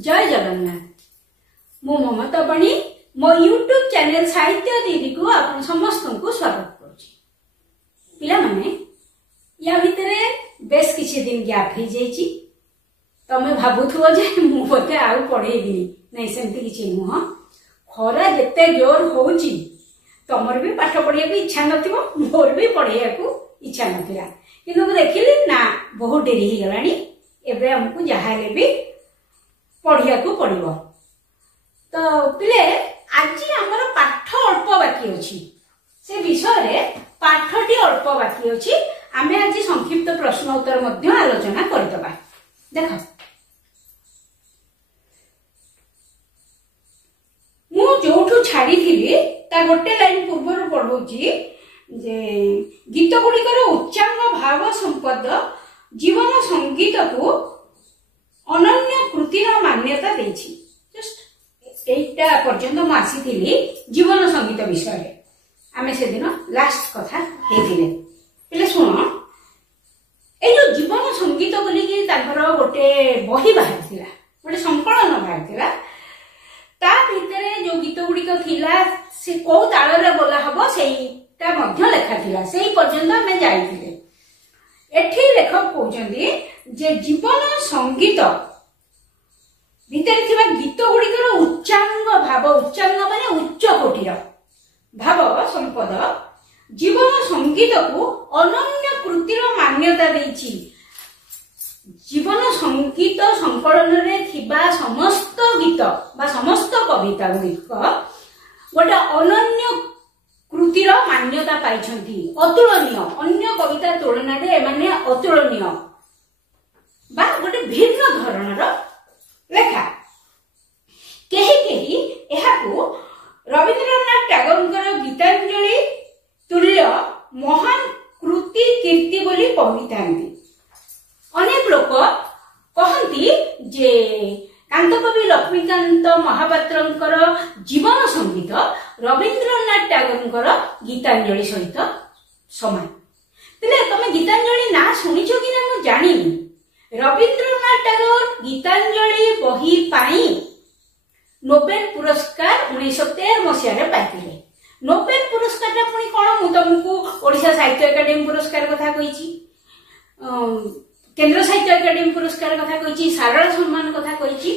जय जगन्नाथ। मु ममता बणी मो यूट्यूब चैनल साहित्य दीदी को आप समस्त को स्वागत करुच्ची। पिला माने या भितरे बेस किछि दिन गैप हो जाइछि। तमे भाबुथुओ जे मु बोते आउ पढेइबिनी नै, सेमति किछि नुह। खरा जेते जोर होउछि तमर भी पाठ पढ़िया को इच्छा नथिबो, मोर भी पढ़िया को इच्छा नथिला, किंतु मु देखिली ना बहुत डेरी ही गलानी। एबे हमकु जहाले भी पढ़िया को पड़िबो। तो पिले आज हमर पाठ अल्प बाकी अछि, से विषय रे पाठटी अल्प बाकी अछि। आमे आज संक्षिप्त प्रश्न उत्तर मध्य आलोचना करतबा। देखो मु जोठू छाड़ी थिली ता गोटे लाइन पूर्व पढ़ौची जे गीत गुड़िकर उच्चांग भाव संपद जीवन संगीत को अनन्य कृतिर मान्यता देछि। जस्ट एटा पर्यंत मु आसीथिली जीवन संगीत विषय रे। आमे से दिन लास्ट कथा हेथिले पहिले सुन। ए जो जीवन संगीत बोली कि ताकर गोटे बही बाहर थिला, गोटे संकलन बाहर थिला। ता भितरे जो गीत गुड़िक थिला से को ताल रे बोला हबो सेईटा मध्य लेखा थिला। सेई पर्यंत आमे जाईथिले। एठी लेखक कहउचंदी जे जीवन संगीत भितर थिबा गीत गुड़िकर उच्चांग भाव, उच्चांग माने उच्च कोटिर भाव संपद जीवन संगीत को अनन्य कृतिर मान्यता देछि। जीवन संगीत संकलन रे थिबा समस्त गीत बा समस्त कविता गुड़िक गोटे अनन्य कृतिर मान्यता पाइछंती, अतुलनीय। अन्य कविता तुलना रे माने अतुलनीय बा गोटे भिन्न धरणर लेखा। केही केही एहाकू रवींद्रनाथ टैगोरଙ୍କର गीतांजलि तुल्य महान कृति कीर्ति बोली कहिथांती। अनेक लोक कहती जे कांतकवि लक्ष्मीकांत महापात्रଙ୍କର जीवन संगीत रवींद्रनाथ टैगोरଙ୍କର गीतांजलि सहित समान। तेले तमे गीतांजलि ना सुनिछो कि ना मु जानिनी। रवींद्रनाथ टैगोर गीतांजलि बही पाई नोबेल पुरस्कार 1913 मसीह रे पाइथिले। नोबेल पुरस्कार टा पुनी कोन मु तुमको ओडिशा साहित्य एकेडमी पुरस्कार कथा कहिछि, केंद्र साहित्य एकेडमी पुरस्कार कथा कहिछि, सारल सम्मान कथा कहिछि।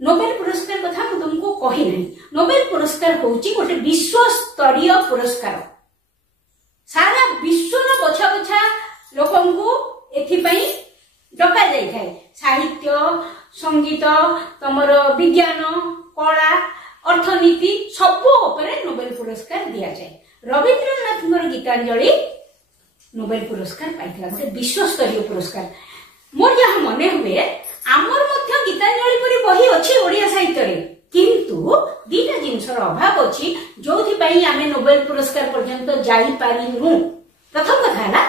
नोबेल पुरस्कार कथा मु तुमको कहि नै। नोबेल पुरस्कार होछि गोटे विश्व स्तरीय पुरस्कार। सारा विश्व रो बछा बछा लोकंको एथि पई डका जाय थाए। साहित्य, संगीत, तमर विज्ञान, कला, अर्थनीति सब उपरे नोबेल पुरस्कार दिया जाए। रवींद्रनाथ गीतांजलि नोबेल पुरस्कार पाइथिला, गोटे विश्व स्तरीय पुरस्कार। मोर जहा मने हुए आमर मध्य गीतांजलि परि बही अछि ओडिया साहित्य रे, किंतु दीटा जिंसर अभाव अछि जोथि पई आमे नोबेल पुरस्कार पर्यंत जाई पारिनु। प्रथम कथा हला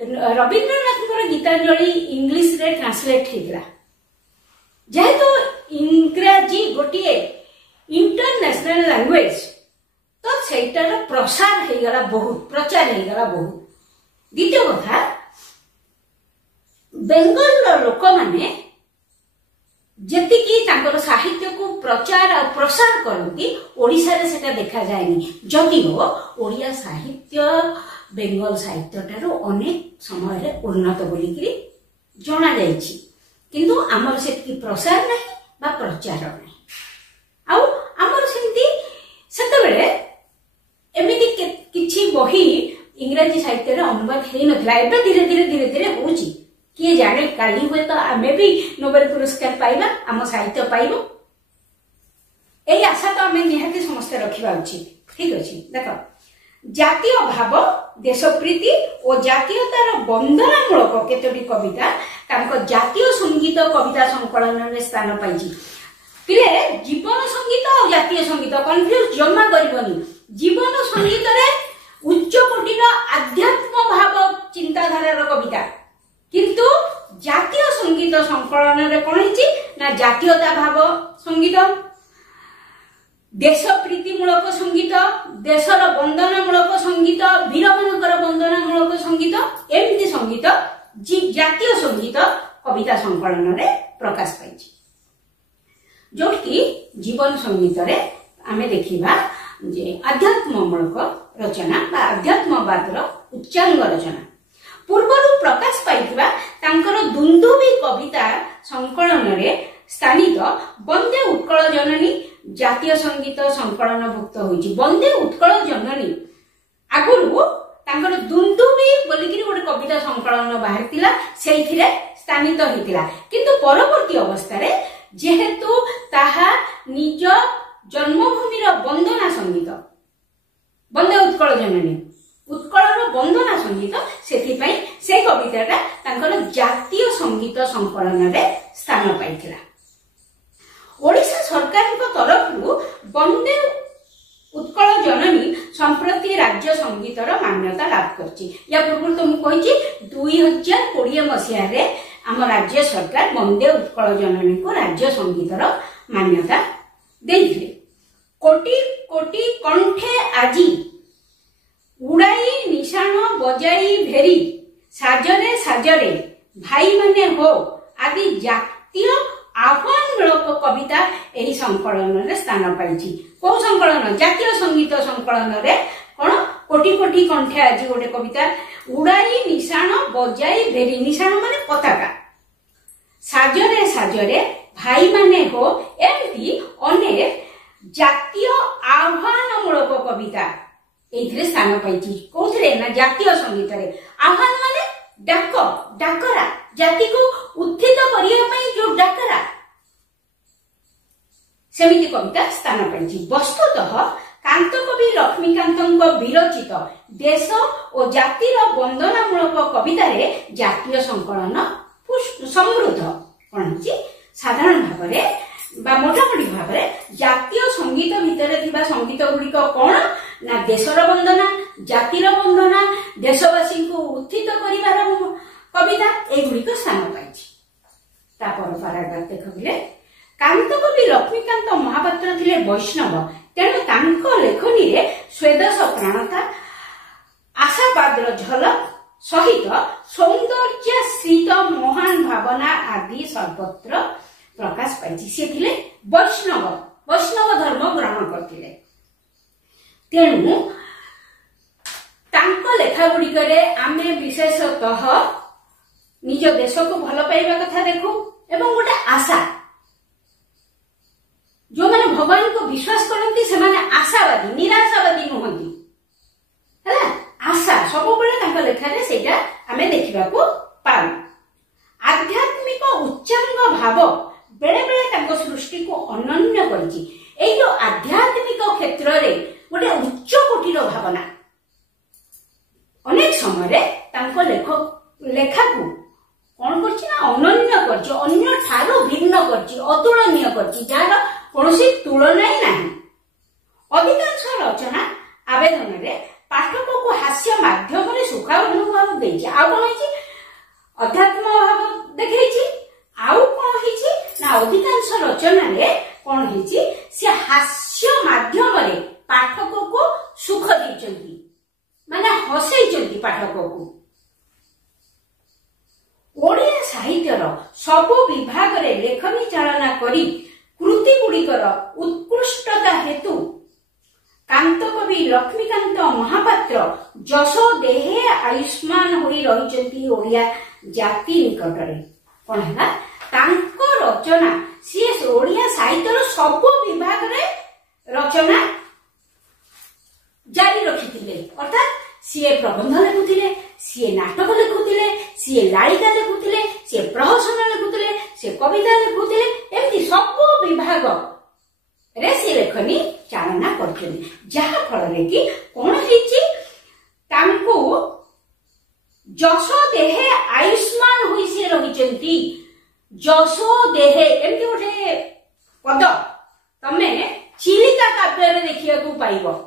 रवींद्रनाथ गीतांजलि इंग्लिश रे ट्रांसलेट हेला। जेहेतु इंग्रजी गोटे इंटरनेशनल लैंग्वेज, तो सेटार प्रसार हे गला बहुत, प्रचार हे गला बहुत। द्वितीय कथा बेंगल लोक माने जेतिकी तांकर साहित्य को प्रचार और प्रसार करती ओडिशा रे सेटा देखा जायनी। जदि हो ओडिया साहित्य बेंगल साहित्य टारो अनेक समय रे उन्नत बोलिकरी जणा जायछि, किंतु आमर सेति प्रसार नाही बा प्रचार नाही। आउ आमर सेति सेते बेले एमिति किछि बही इंग्रजी साहित्य रे अनुवाद हेइ नथला। एबे धीरे धीरे धीरे धीरे होछि। किए जाने काली हुए तो आमे भी नोबेल पुरस्कार पाइबा, आम साहित्य पाइबो। एई आशा तो आमे निहाती समस्त रखिबा उचित। ठीक अछि। देखो जातीय भाव, देशप्रीति और जातीयतार बंधनामूलक केतोटी कविता तांको जातीय संगीत कविता संकलन रे स्थान पाइछि। पिले जीवन संगीत और जातीय संगीत कन्फ्यूज जमा करबनी। जीवन संगीत रे उच्च कोटिर आध्यात्म भाव चिंताधारार कविता, किंतु जातीय संगीत संकलन रे कोन हिची ना जातीयता भाव संगीत, देश प्रीतिमूलक संगीत, देशर वंदनामूलक संगीत, वीरमानकर वंदनामूलक संगीत, एमती संगीत जातीय संगीत कविता संकलन रे प्रकाश पाइछि। जोटि जीवन संगीत रे आमे देखिबा जे आध्यात्ममूलक रचना बा आध्यात्मवादर उच्चांग रचना पूर्वरु प्रकाश पाइथिबा तांकर दुंदुबी कविता संकलन रे स्थानित वंदे उत्कल जननी जातीय संगीत संकलनभुक्त होइछि। वंदे उत्कल जननी आगुरु तांकर दुंदुबी बोलिकिरी गोटे कविता संकलन बाहरतिला सेइथिरे स्थानित होइतिला, किंतु परवर्ती अवस्था रे जेहेतु ताहा निज जन्मभूमिर वंदना संगीत वंदे उत्कल जननी उत्कलर वंदना संगीत सेथिपई से कविताटा तांकर जातीय संगीत संकलन रे स्थान पाइथिला। ओडिशा सरकार तरफ वंदे उत्कल जननी संप्रति राज्य संगीतर मान्यता लाभ करछि। या पूर्व तो मु कहिछि 2020 मसिया रे आम राज्य सरकार वंदे उत्कल जननी को राज्य संगीतर मान्यता देइथिले। कोटी कोटी कंठे आजी उड़ाई निशान बजाई भेरी साजरे साजरे भाई माने हो आदि जातीय आह्वानमूलक कविता एही संकलन रे स्थान पाइछि। को संकलन जातीय संगीत संकलन रे कोन कोटी कोटी कंठे आजी गोटे कविता उड़ाई निशान बजाई भेरी निशान माने पताका साजरे साजरे भाई माने हो एमती अनेक जातीय आह्वानमूलक कविता एथिरे स्थान पाइछि। कोथरे ना जातीय संगीत रे आह्वान माने डाक डाकरा जाति को उत्थित करिया पई जो डाकरा सेमिति कविता स्थान पाइछि। वस्तुतः कांत कवि लक्ष्मीकांतଙ୍କ विरचित देश और जातिर वंदनामूलक कविता रे जातीय संकलन समृद्ध कोनछि साधारण भाबरे बा मोटामोटी भाबरे जातीय संगीत भितरे थिबा संगीत गुड़िक कोन ना देशर वंदना जातिर वंदना देशवासी को उत्थित करिवार कविता ए गुड़िक स्थान पाइछि। तापर पाराग्राफ देखबिले कांत कवि लक्ष्मीकांत महापात्र थिले वैष्णव तेणु तांको लेखनी रे स्वेदस प्राणता आशावादर झलक सहित सौंदर्य श्रित महान भावना आदि सर्वत्र प्रकाश पाइछि। से थिले वैष्णव वैष्णव धर्म ग्रहण करथिले तेणु तांको लेखा गुड़िक रे आमे विशेषतः निज देश को भल पाइबा कथा देखू एवं गोटे आशा जो माने भगवान को विश्वास करती से माने आशावादी निराशावादी नुहंती हैला आशा सब बेले तांको लेखा रे सेटा आमे देखिबा को पाउ। आध्यात्मिक उच्चांग भाव बेले बेले तांको सृष्टि को अनन्य करछि। एई जो आध्यात्मिक क्षेत्र रे गोटे उच्च कोटिर भावना अनेक समय रे तांको लेखा को कोन करछि ना अनन्य करछि अन्य ठारो भिन्न करछि अतुलनीय करछि जार कोनोसी तुलना ही नाही। अधिकांश रचना आवेदन रे पाठक को हास्य माध्यम रे सुखानुभव देछि आ कोन हिछि अध्यात्म भाव देखैछि आउ कोन हिछि ना अधिकांश रचना रे कोन हिछि से हास्य माध्यम रे पाठक को सुख दैछन्ति माने हसैछन्ति पाठक को। ओडिया साहित्यर सबु विभाग रे लेखनी चालना करी कृति गुड़िकर उत्कृष्टता हेतु कांत कवि लक्ष्मीकांत महापात्र जसो देहे आयुष्मान होई रहिचंती ओडिया जाति निकटरे कोन हैला तांको रचना सी ओडिया साहित्यर सबु विभाग रे रचना जारी रखिथिले अर्थात सीए प्रबंध लिखुथिले सीए नाटक लिखुथिले सीए लालिका लिखुथिले सीए प्रहसन लिखुथिले सीए कविता लिखुथिले एमती सबु विभाग रे सी लेखनी चालना करछन्ती जहा फल रे कि कोन हिची तांको जसो देहे आयुष्मान होई से रहिचंती जसो देहे एमती उठे पद तमे चिलिका काव्य रे देखिया को पाइबो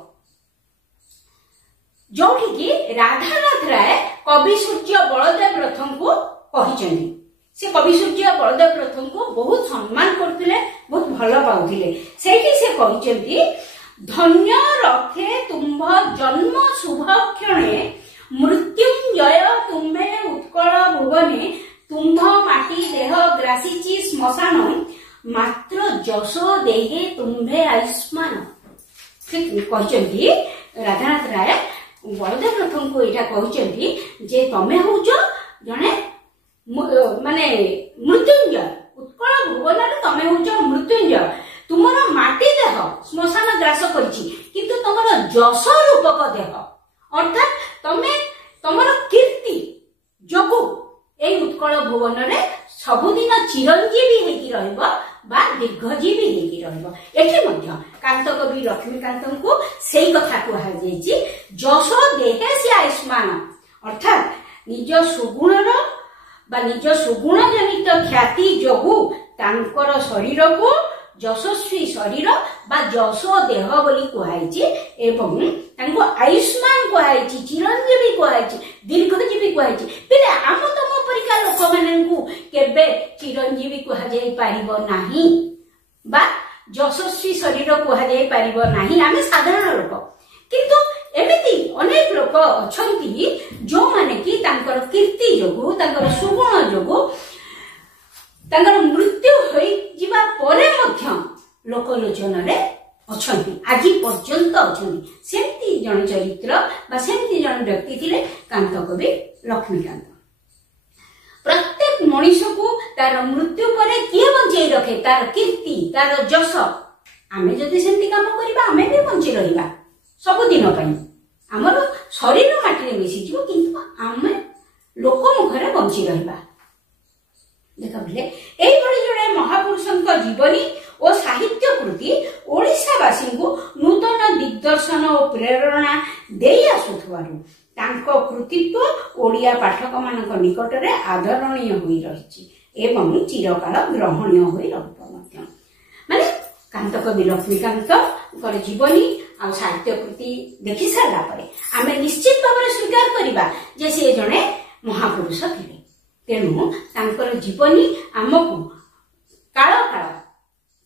जोठी कि राधानाथ राय कवि सूर्य बलदेव रथन को कहिचंती से कवि सूर्य बलदेव रथन को बहुत सम्मान करथिले बहुत भलो पाउथिले सेठी से कहिचंती धन्य रखे तुम्भ जन्म शुभ क्षणे मृत्युंजय तुम्हे उत्कल भुवने तुम्भ माटी देह ग्रासीची श्मशान ମାତ୍ର ଯଶ ଦେହେ ତୁମ୍ଭେ ଆୟୁଷ୍ମାନ। କହିଛନ୍ତି ରାଧାନାଥ ରାୟ ବଳଦେବନାଥଙ୍କୁ ଏଇଟା କହିଛନ୍ତି ଯେ ତମେ ହଉଛ ଜଣେ ମାନେ ମୃତ୍ୟୁଞ୍ଜୟ, ଉତ୍କଳ ଭୁବନରେ ତମେ ହଉଛ ମୃତ୍ୟୁଞ୍ଜୟ। ତୁମର ମାଟି ଦେହ ଶ୍ମଶାନ ଗ୍ରାସ କରିଛି, କିନ୍ତୁ ତମର ଯଶ ରୂପକ ଦେହ ଅର୍ଥାତ୍ ତମେ ତମର କୀର୍ତ୍ତି ଯୋଗୁ ଏଇ ଉତ୍କଳ ଭୁବନରେ ସବୁଦିନ ଚିରଞ୍ଜୀବୀ ହେଇକି ରହିବ ବା ଦୀର୍ଘଜୀବୀ ହେଇକି ରହିବ। ଏଠି ମଧ୍ୟ କାନ୍ତ କବି ଲକ୍ଷ୍ମୀକାନ୍ତଙ୍କୁ ସେଇ କଥା କୁହାଯାଇଛି, ଯଶ ଦେହେ ସେ ଆୟୁଷ୍ମାନ, ଅର୍ଥାତ୍ ନିଜ ସୁଗୁଣର ବା ନିଜ ସୁଗୁଣ ଜନିତ ଖ୍ୟାତି ଯୋଗୁ ତାଙ୍କର ଶରୀରକୁ ଯଶସ୍ୱୀ ଶରୀର ବା ଯଶ ଦେହ ବୋଲି କୁହାଯାଇଛି ଏବଂ ତାଙ୍କୁ ଆୟୁଷ୍ମାନ କୁହାଯାଇଛି, ଚିରଞ୍ଜୀବୀ କୁହାଯାଇଛି, ଦୀର୍ଘଜୀବୀ କୁହାଯାଇଛି। ପିଲେ ଆମ ତମ ପରିକା ଲୋକମାନଙ୍କୁ କେବେ ଚିରଞ୍ଜୀବୀ କୁହାଯାଇ ପାରିବ ନାହିଁ ବା ଯଶସ୍ୱୀ ଶରୀର କୁହାଯାଇ ପାରିବ ନାହିଁ, ଆମେ ସାଧାରଣ ଲୋକ। କିନ୍ତୁ ଏମିତି ଅନେକ ଲୋକ ଅଛନ୍ତି ଯୋଉମାନେ କି ତାଙ୍କର କୀର୍ତ୍ତି ଯୋଗୁ ତାଙ୍କର ସୁଗୁଣ ଯୋଗୁ ତାଙ୍କର ମୃତ୍ୟୁ ହୋଇଯିବା ପରେ ମଧ୍ୟ ଲୋକଲୋଚନରେ ଅଛନ୍ତି, ଆଜି ପର୍ଯ୍ୟନ୍ତ ଅଛନ୍ତି। ସେମିତି ଜଣେ ଚରିତ୍ର ବା ସେମିତି ଜଣେ ବ୍ୟକ୍ତି ଥିଲେ କାନ୍ତ କବି ଲକ୍ଷ୍ମୀକାନ୍ତ। ପ୍ରତ୍ୟେକ ମଣିଷକୁ ତାର ମୃତ୍ୟୁ ପରେ କିଏ ବଞ୍ଚେଇ ରଖେ? ତାର କୀର୍ତ୍ତି, ତାର ଯଶ। ଆମେ ଯଦି ସେମିତି କାମ କରିବା ଆମେ ବି ବଞ୍ଚି ରହିବା ସବୁଦିନ ପାଇଁ। ଆମର ଶରୀର ମାଟିରେ ମିଶିଯିବ କିନ୍ତୁ ଆମେ ଲୋକ ମୁଖରେ ବଞ୍ଚି ରହିବା। ଦେଖ ପିଲେ, ଏଇଭଳି ଜଣେ ମହାପୁରୁଷଙ୍କ ଜୀବନୀ ଓ ସାହିତ୍ୟ କୃତି ଓଡ଼ିଶାବାସୀଙ୍କୁ ନୂତନ ଦିଗ୍ଦର୍ଶନ ଓ ପ୍ରେରଣା ଦେଇ ଆସୁଥିବାରୁ ତାଙ୍କ କୃତିତ୍ୱ ଓଡ଼ିଆ ପାଠକମାନଙ୍କ ନିକଟରେ ଆଦରଣୀୟ ହୋଇ ରହିଛି ଏବଂ ଚିରକାଳ ଗ୍ରହଣୀୟ ହୋଇ ରହିବ ମଧ୍ୟ। ମାନେ କାନ୍ତ କବି ଲକ୍ଷ୍ମୀକାନ୍ତଙ୍କର ଜୀବନୀ ଆଉ ସାହିତ୍ୟ କୃତି ଦେଖି ସାରିଲା ପରେ ଆମେ ନିଶ୍ଚିତ ଭାବରେ ସ୍ୱୀକାର କରିବା ଯେ ସେ ଜଣେ ମହାପୁରୁଷ ଥିଲେ। ତେଣୁ ତାଙ୍କର ଜୀବନୀ ଆମକୁ କାଳ କାଳ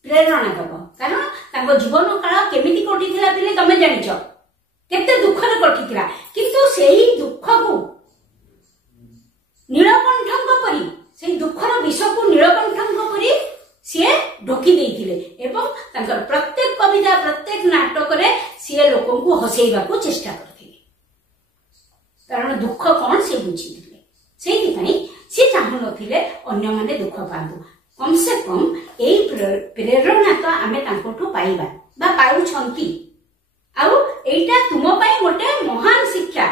ପ୍ରେରଣା ଦବ, କାରଣ ତାଙ୍କ ଜୀବନ କାଳ କେମିତି କଟିଥିଲା ପିଲେ ତମେ ଜାଣିଛ, କେତେ ଦୁଃଖରେ କଟିଥିଲା। କିନ୍ତୁ ସେଇ ଦୁଃଖକୁ ନୀଳକଣ୍ଠଙ୍କ ପରି, ସେଇ ଦୁଃଖର ବିଷକୁ ନୀଳକଣ୍ଠଙ୍କ ପରି ସିଏ ଢୋକି ଦେଇଥିଲେ ଏବଂ ତାଙ୍କର ପ୍ରତ୍ୟେକ କବିତା ପ୍ରତ୍ୟେକ ନାଟକରେ ସିଏ ଲୋକଙ୍କୁ ହସେଇବାକୁ ଚେଷ୍ଟା କରିଥିଲେ, କାରଣ ଦୁଃଖ କଣ ସେ ବୁଝିଥିଲେ। ସେଇଥିପାଇଁ ସେ ଚାହୁଁନଥିଲେ ଅନ୍ୟମାନେ ଦୁଃଖ ପାଆନ୍ତୁ। କମ୍ ସେ କମ୍ ଏଇ ପ୍ରେରଣା ତ ଆମେ ତାଙ୍କଠୁ ପାଇବା ବା ପାଉଛନ୍ତି। ଆଉ ଏଇଟା ତୁମ ପାଇଁ ଗୋଟେ ମହାନ ଶିକ୍ଷା।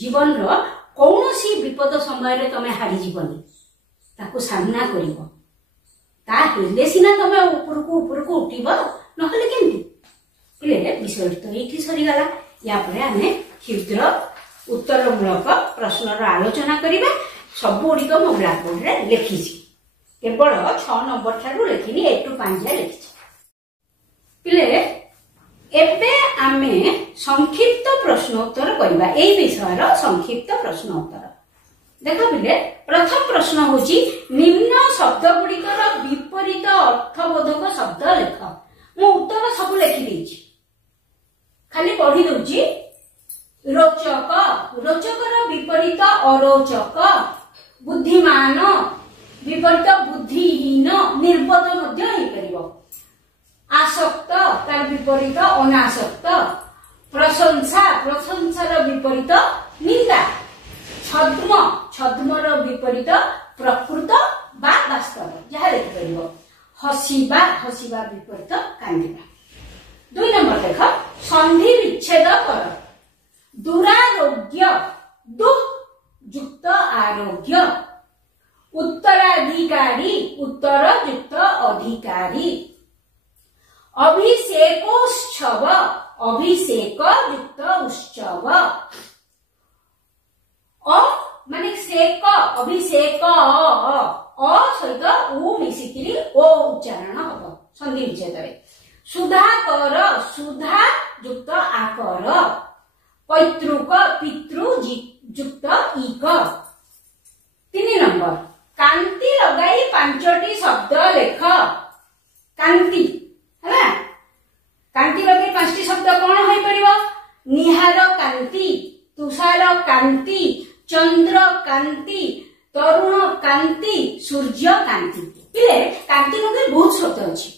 ଜୀବନର କୌଣସି ବିପଦ ସମୟରେ ତମେ ହାରିଯିବନି, ତାକୁ ସାମ୍ନା କରିବ। ତା ହେଲେ ସିନା ତମେ ଉପରକୁ ଉପରକୁ ଉଠିବ, ନହେଲେ କେମିତି? ପିଲେ ବିଷୟ ତ ଏଇଠି ସରିଗଲା। ୟା ପରେ ଆମେ କ୍ଷୁଦ୍ର ଉତ୍ତରମୂଳକ ପ୍ରଶ୍ନର ଆଲୋଚନା କରିବା। ସବୁଗୁଡ଼ିକ ମୁଁ ବ୍ଲାକବୋର୍ଡରେ ଲେଖିଛି, କେବଳ 6 ନମ୍ବର ଠାରୁ ଲେଖିନି, 1 to 5 ଯାଏ ଲେଖିଛି। ପିଲେ ଏବେ ଆମେ ସଂକ୍ଷିପ୍ତ ପ୍ରଶ୍ନ ଉତ୍ତର କରିବା, ଏଇ ବିଷୟର ସଂକ୍ଷିପ୍ତ ପ୍ରଶ୍ନ ଉତ୍ତର। ଦେଖ ପିଲେ, ପ୍ରଥମ ପ୍ରଶ୍ନ ହଉଛି ନିମ୍ନ ଶବ୍ଦ ଗୁଡ଼ିକର ବିପରୀତ ଅର୍ଥବୋଧକ ଶବ୍ଦ ଲେଖ। ମୁଁ ଉତ୍ତର ସବୁ ଲେଖିଦେଇଛି, ଖାଲି ପଢି ଦଉଛି। ରୋଚକ, ରୋଚକର ବିପରୀତ ଅରୋଚକ। ବୁଦ୍ଧିମାନ ବିପରୀତ ବୁଦ୍ଧିହୀନ, ନିର୍ବୋଧ ମଧ୍ୟ ହେଇପାରିବ। ଆସକ୍ତ ତାର ବିପରୀତ ଅନାସକ୍ତ। ପ୍ରଶଂସା, ପ୍ରଶଂସାର ବିପରୀତ ନିନ୍ଦା। ଛଦ୍ମ, ଛଦ୍ମର ବିପରୀତ ପ୍ରକୃତ ବା ବାସ୍ତବ, ଯାହା ଲେଖିପାରିବ। ହସିବା, ହସିବା ବିପରୀତ କାନ୍ଦିବା। 2 ନମ୍ବର ଦେଖ, ସନ୍ଧି ବିଚ୍ଛେଦ କର। ଦୁରାରୋଗ୍ୟ, ଦୁଃ ଯୁକ୍ତ ଆରୋଗ୍ୟ। ଉତ୍ତରାଧିକାରୀ, ଉତ୍ତର ଯୁକ୍ତ ଅଧିକାରୀ। ଅଭିଷେକୋତ୍ସବ, ଅଭିଷେକ ଯୁକ୍ତ ଉତ୍ସବ। ମାନେ ସେକ, ଅଭିଷେକ, ଅ ସହିତ ଉ ମିଶିକିରି ଓ ଉଚ୍ଚାରଣ ହବ ସନ୍ଧି ବିଚ୍ଛେଦରେ। ସୁଧାକର, ସୁଧା ଯୁକ୍ତ ଆକର। ପୈତୃକ, ପିତୃ ଯୁକ୍ତ ଇକ। 3 ନମ୍ବର, କାନ୍ତି ଲଗାଇ 5ଟି ଶବ୍ଦ ଲେଖ। କାନ୍ତି ହେଲା, କାନ୍ତି ଲଗାଇ 5ଟି ଶବ୍ଦ କଣ ହୋଇପାରିବ? ନିହାର କାନ୍ତି, ତୁଷାର କାନ୍ତି, ଚନ୍ଦ୍ର କାନ୍ତି, ତରୁଣ କାନ୍ତି, ସୂର୍ଯ୍ୟ କାନ୍ତି। ପିଲେ କାନ୍ତି ଲଗାଇ ବହୁତ ଶବ୍ଦ अच्छी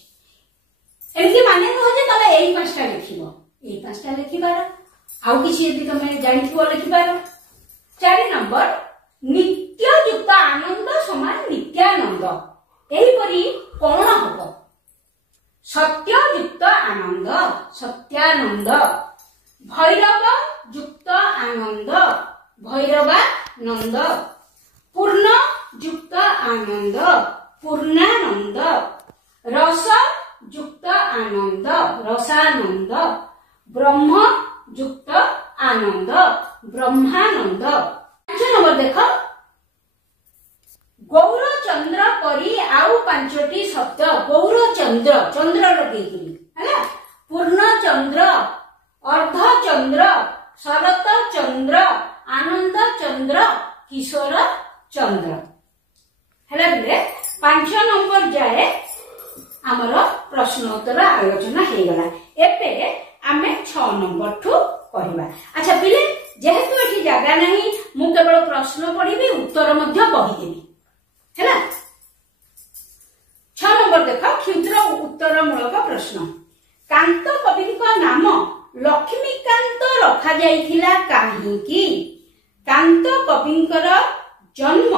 एमती माने नुह जे तमे एई पांचटा लिखिबो एई पांचटा लिखिबार आउ किछि यदि तमे जानिथिबो लिखिबार 4 नंबर नित्य युक्त आनंद समान नित्यानंद एही परी कोन हबो सत्य युक्त आनंद सत्यानंद भैरव युक्त आनंद भैरवानंद पूर्ण युक्त आनंद पूर्णानंद रस युक्त आनंद रसानंद ब्रह्म युक्त आनंद ब्रह्मानंद। 5 नंबर देख गौरचंद्र परी आउ 5टी शब्द गौरचंद्र चंद्र लगेगी है पूर्णचंद्र अर्धचंद्र शरत चंद्र आनंद चंद्र किशोर चंद्र है 5 नंबर जाए आमर प्रश्नोत्तर आलोचना हो गला। एबे आमे 6 नंबर ठू कहबा। अच्छा पिले जेहेतु एठी जगह नहीं मु केवल प्रश्न पढ़ी उत्तर मध्य कहिदेबी हैला। 6 नंबर देख क्षुद्र उत्तर मूलक प्रश्न कांत कवि नाम लक्ष्मीकांत रखा जाइथिला काहींकी कांत कविंकर जन्म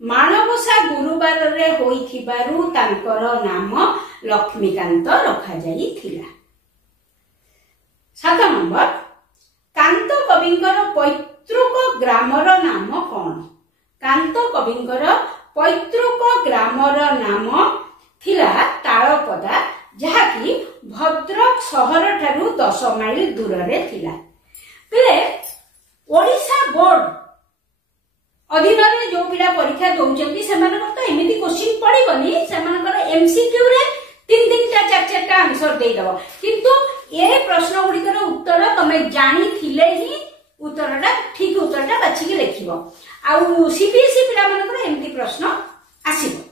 माणवसा गुरुवार रे होइथिबारु तांकर नाम लक्ष्मीकांत रखा जाइथिला। 7 नंबर कांत कविंकर पैतृक ग्रामर नाम कौन कांत कविंकर पैतृक ग्रामर नाम थिला तालपदा जहाँकि भद्रक सहर ठारू 10 माइल दूर रे थिला। पिले ओडिशा बोर्ड अधीन रे जो पिला परीक्षा दउचंती सेमानकर तो एमिति क्वेश्चन पड़िबनी सेमानकर एमसीक्यू रे 3 टा 4 टा आंसर देई दबो किंतु ए प्रश्न गुड़िकर उत्तर तमे जानी थिले ही उत्तरटा ठीक उत्तरटा बाछि के लिखिबो आ सीबीएसई पिला मानकर एमिति प्रश्न आसीबो।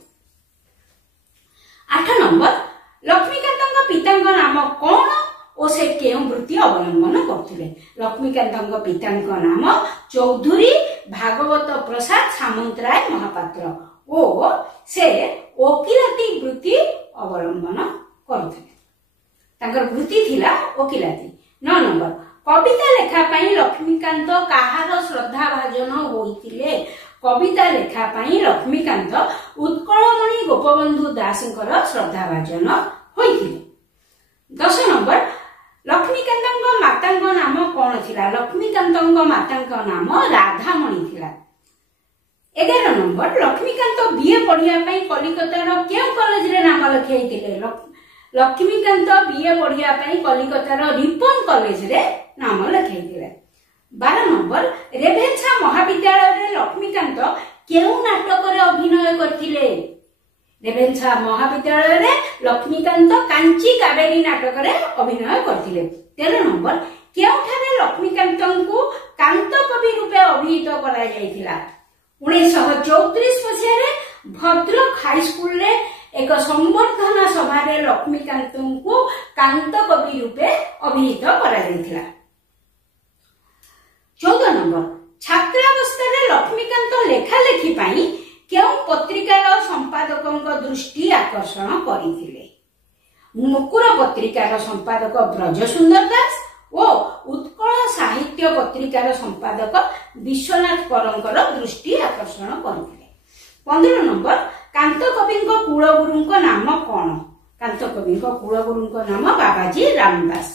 8 नंबर लक्ष्मीकांतଙ୍କ पिताଙ୍କ नाम कोन ओ से केउ वृत्ति अवलंबन करथिले लक्ष्मीकांतଙ୍କ पिताଙ୍କ नाम चौधरी भागवत प्रसाद सामंतराय महापात्र ओ से ओकिलाती वृत्ति अवलंबन करथिले तांकर वृत्ति थिला ओकिलाती। 9 नंबर कविता लेखा पई लक्ष्मीकांत काहार श्रद्धा भाजन होइतिले कविता लेखा पई लक्ष्मीकांत उत्कलमणि गोपबंधु दासଙ୍କର श्रद्धा भाजन होइतिले। 10 नंबर लक्ष्मीकांतଙ୍କ माताଙ୍କ नाम कोन थिला लक्ष्मीकांतଙ୍କ माताଙ୍କ नाम राधामणि थिला। 11 नंबर लक्ष्मीकांत बीए पढ़िया पई कलिकतार केउ कॉलेज रे नाम लिखाइतिले लक्ष्मीकांत बीए पढ़िया पई कलिकतार रिपन कॉलेज रे नाम लिखाइतिले। 12 नंबर रेभेन्सा महाविद्यालय रे लक्ष्मीकांत केउ नाटक रे अभिनय करथिले रेभेन्सा महाविद्यालय रे लक्ष्मीकांत कांची कावेरी नाटक रे अभिनय करथिले। 13 नंबर केउठारे लक्ष्मीकांतଙ୍କୁ कांत कवि रूपे अभिहित करा जायतिला 1934 मसिया रे भद्रक हाई स्कूल रे एक संवर्धना सभा रे लक्ष्मीकांतଙ୍କୁ कांत कवि रूपे अभिहित करा जायतिला। 14 नंबर छात्रावस्था रे लक्ष्मीकांत लेखा लेखि पई केउ पत्रिकार संपादकଙ୍କ दृष्टि आकर्षण करिथिले मुकुर पत्रिकार संपादक ब्रजसुंदर दास ओ उत्कल साहित्य पत्रिकार संपादक विश्वनाथ परंकर दृष्टि आकर्षण करिथिले। 15 नंबर कांत कविଙ୍କ कुलगुरुଙ୍କ नाम कोन कांत कविଙ୍କ कुलगुरुଙ୍କ नाम बाबाजी रामदास।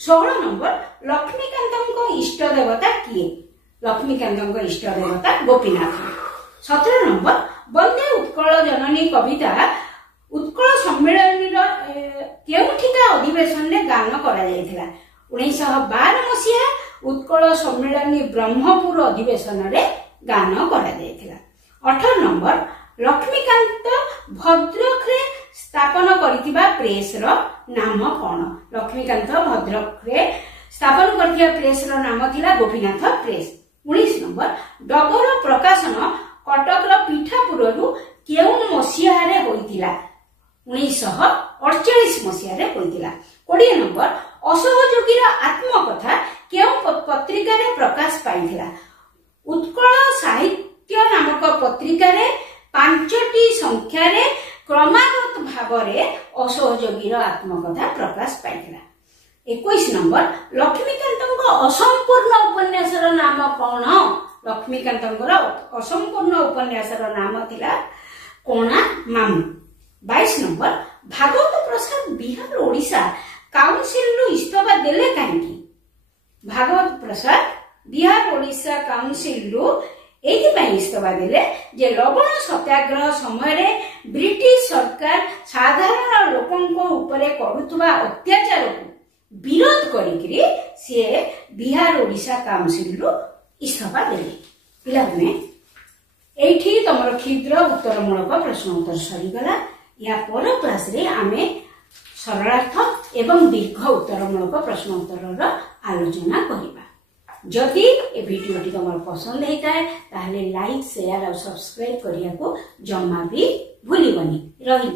16 नंबर लक्ष्मीकांतଙ୍କ इष्ट देवता किए लक्ष्मीकांतଙ୍କ इष्ट देवता गोपीनाथ। 17 नंबर वंदे उत्कल जननी कविता उत्कल सम्मेलन केउठिका अधिवेशन रे गान करा जायथिला 1912 मसिया उत्कल सम्मेलन ब्रह्मपुर अधिवेशन रे गान करा जायथिला। 18 नंबर लक्ष्मीकांत भद्रक रे स्थापन करथिबा प्रेस रो नाम कोन लक्ष्मीकांत भद्रक रे स्थापन करथिबा प्रेस रो नाम थिला गोपीनाथ प्रेस। 19 नंबर डगर प्रकाशन कटक पीठापुर केउ मसिया रे होइतिला 1948 मसिया रे होइतिला। 20 नंबर असहयोगीर आत्मकथा केउ पत्रिका रे प्रकाश पाइथिला उत्कल साहित्य नामक पत्रिका रे 5टी संख्या रे क्रमागत भाव भाव असहयोगी आत्मकथा प्रकाश पाइला। 21 नंबर लक्ष्मीकांत असंपूर्ण उपन्यास नाम कौन? लक्ष्मीकांत असंपूर्ण उपन्यास नाम थिला कोणा मामू। 22 नंबर भागवत प्रसाद बिहार ओडिशा काउंसिल रु इस्तीफा देले काहेकि? भागवत प्रसाद बिहार ओडिशा काउंसिल रु एथिपाई इस्तीफा देले जे लवण सत्याग्रह समय ब्रिटिश सरकार साधारण लोकंको उपरे करुथुबा अत्याचार को विरोध करिकरी से बिहार ओडिशा काउंसिल रु इस्तीफा देले। पिलाने एठी तमर क्षुद्र उत्तरमूलक प्रश्न उत्तर सरीगला। या पर क्लास रे आमे सरलार्थ एवं दीर्घ उत्तरमूलक प्रश्न उत्तर आलोचना करिबा। जदि ए भिडियोटी तुम पसंद होता है ताहले लाइक शेयर और सब्सक्राइब करिया को जमा भी भूलिबनी रही।